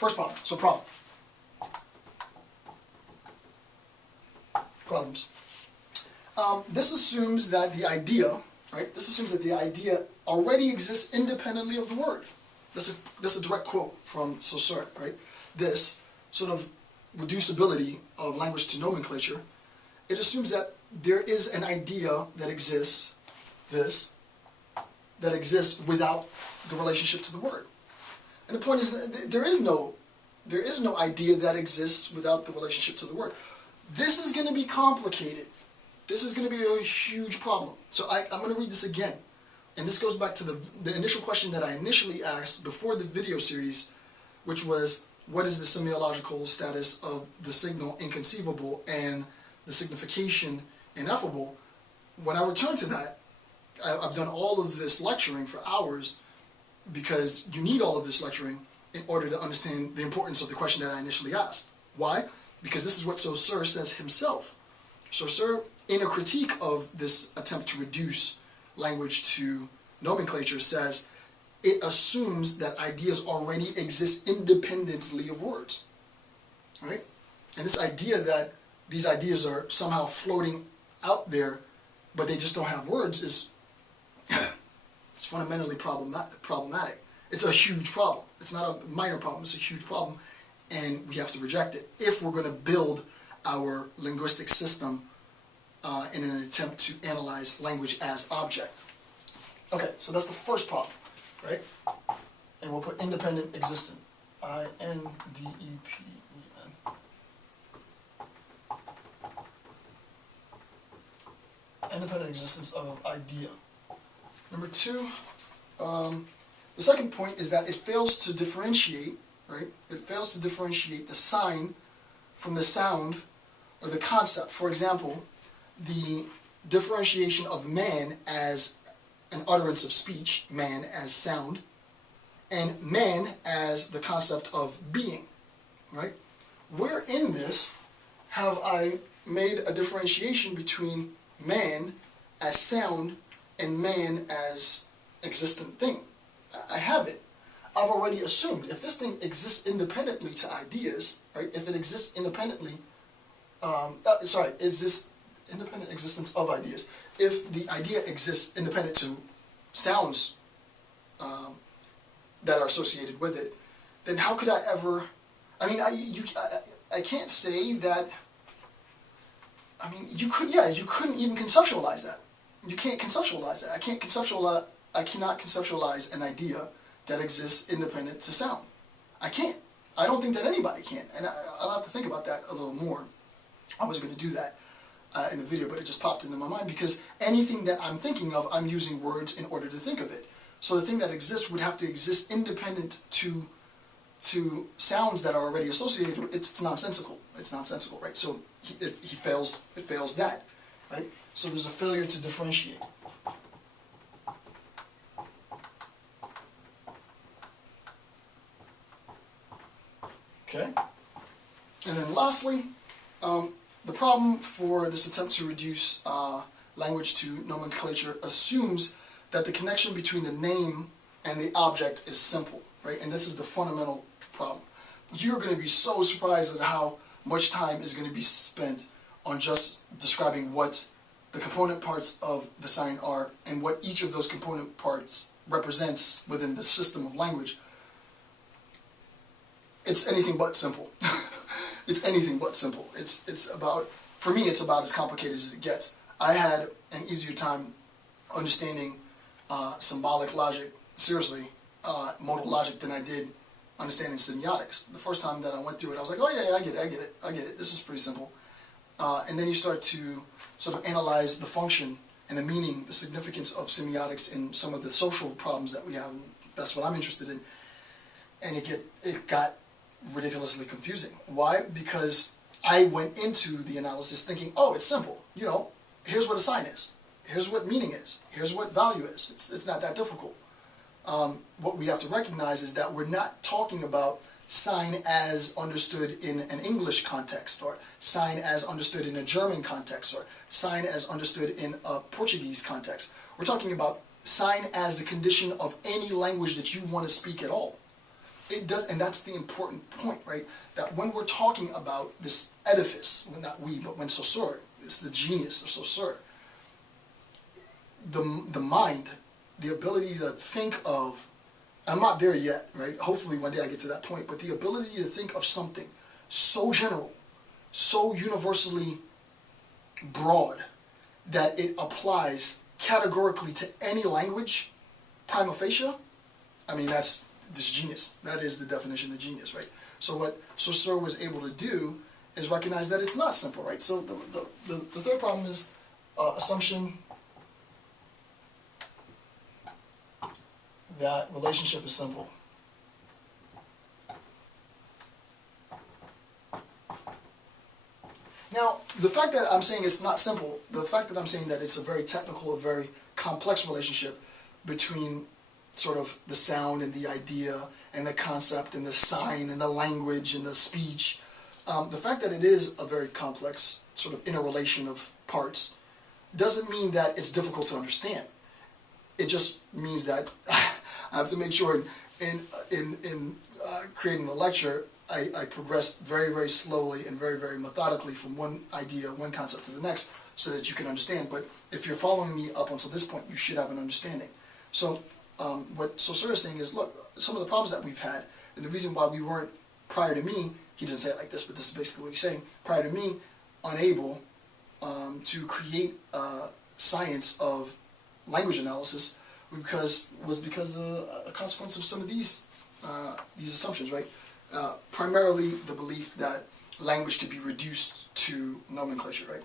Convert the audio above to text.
First problem. So problems. This assumes that the idea, right? This assumes that the idea already exists independently of the word. That's a direct quote from Saussure, right? This sort of reducibility of language to nomenclature, it assumes that there is an idea that exists, that exists without the relationship to the word. And the point is that there is no idea that exists without the relationship to the word. This is going to be complicated. This is going to be a huge problem. So I'm going to read this again. And this goes back to the initial question that I initially asked before the video series, which was, what is the semiological status of the signal inconceivable and the signification ineffable? When I return to that, I've done all of this lecturing for hours because you need all of this lecturing in order to understand the importance of the question that I initially asked. Why? Because this is what Saussure says himself. Saussure, in a critique of this attempt to reduce language to nomenclature, says it assumes that ideas already exist independently of words. Right? And this idea that these ideas are somehow floating out there, but they just don't have words, is it's fundamentally problematic. It's a huge problem. It's not a minor problem, it's a huge problem, and we have to reject it if we're going to build our linguistic system in an attempt to analyze language as object. Okay, so that's the first problem, right? And we'll put independent existent. I-N-D-E-P-E-N. Independent existence of idea. Number two, the second point is that it fails to differentiate, right? It fails to differentiate the sign from the sound or the concept. For example, the differentiation of man as an utterance of speech, man as sound, and man as the concept of being, right? Where in this have I made a differentiation between man as sound and man as existent thing? I haven't. I've already assumed if this thing exists independently to ideas, right? If it exists independently, is this independent existence of ideas? If the idea exists independent to sounds that are associated with it, then how could I ever? I mean, I can't say that. I mean, you couldn't even conceptualize that. You can't conceptualize that. I cannot conceptualize an idea that exists independent to sound. I can't. I don't think that anybody can. And I'll have to think about that a little more. I was going to do that in the video, but it just popped into my mind because anything that I'm thinking of, I'm using words in order to think of it. So the thing that exists would have to exist independent to sounds that are already associated with it. It's nonsensical. It's nonsensical, right? So it fails that, right? So there's a failure to differentiate. Okay? And then lastly, the problem for this attempt to reduce language to nomenclature assumes that the connection between the name and the object is simple, right? And this is the fundamental problem. You're going to be so surprised at how much time is going to be spent on just describing what the component parts of the sign are and what each of those component parts represents within the system of language. It's anything but simple. It's anything but simple. It's about, for me, it's about as complicated as it gets. I had an easier time understanding symbolic logic, seriously, modal logic, than I did understanding semiotics. The first time that I went through it, I was like, oh yeah, I get it. This is pretty simple. And then you start to sort of analyze the function and the meaning, the significance of semiotics in some of the social problems that we have. And that's what I'm interested in. And it got ridiculously confusing. Why? Because I went into the analysis thinking, oh, it's simple. You know, here's what a sign is. Here's what meaning is. Here's what value is. It's not that difficult. What we have to recognize is that we're not talking about sign as understood in an English context, or sign as understood in a German context, or sign as understood in a Portuguese context. We're talking about sign as the condition of any language that you want to speak at all. it does, and that's the important point, right? That when we're talking about this edifice, well, not we, but when Saussure, it's the genius of Saussure, the mind, the ability to think of, I'm not there yet, right? Hopefully one day I get to that point, but the ability to think of something so general, so universally broad, that it applies categorically to any language, prima facie, I mean, that's this genius. That is the definition of genius, right? So what Saussure was able to do is recognize that it's not simple, right? So the third problem is assumption that relationship is simple. Now, the fact that I'm saying it's not simple, the fact that I'm saying that it's a very technical, a very complex relationship between sort of the sound and the idea and the concept and the sign and the language and the speech, the fact that it is a very complex sort of interrelation of parts doesn't mean that it's difficult to understand. It just means that I have to make sure in creating the lecture, I progress very, very slowly and very, very methodically from one idea, one concept to the next so that you can understand. But if you're following me up until this point, you should have an understanding. So what Saussure is saying is, look, some of the problems that we've had, and the reason why we weren't, prior to me, he doesn't say it like this, but this is basically what he's saying, prior to me, unable to create science of language analysis was because a consequence of some of these assumptions, right? Primarily the belief that language could be reduced to nomenclature, right?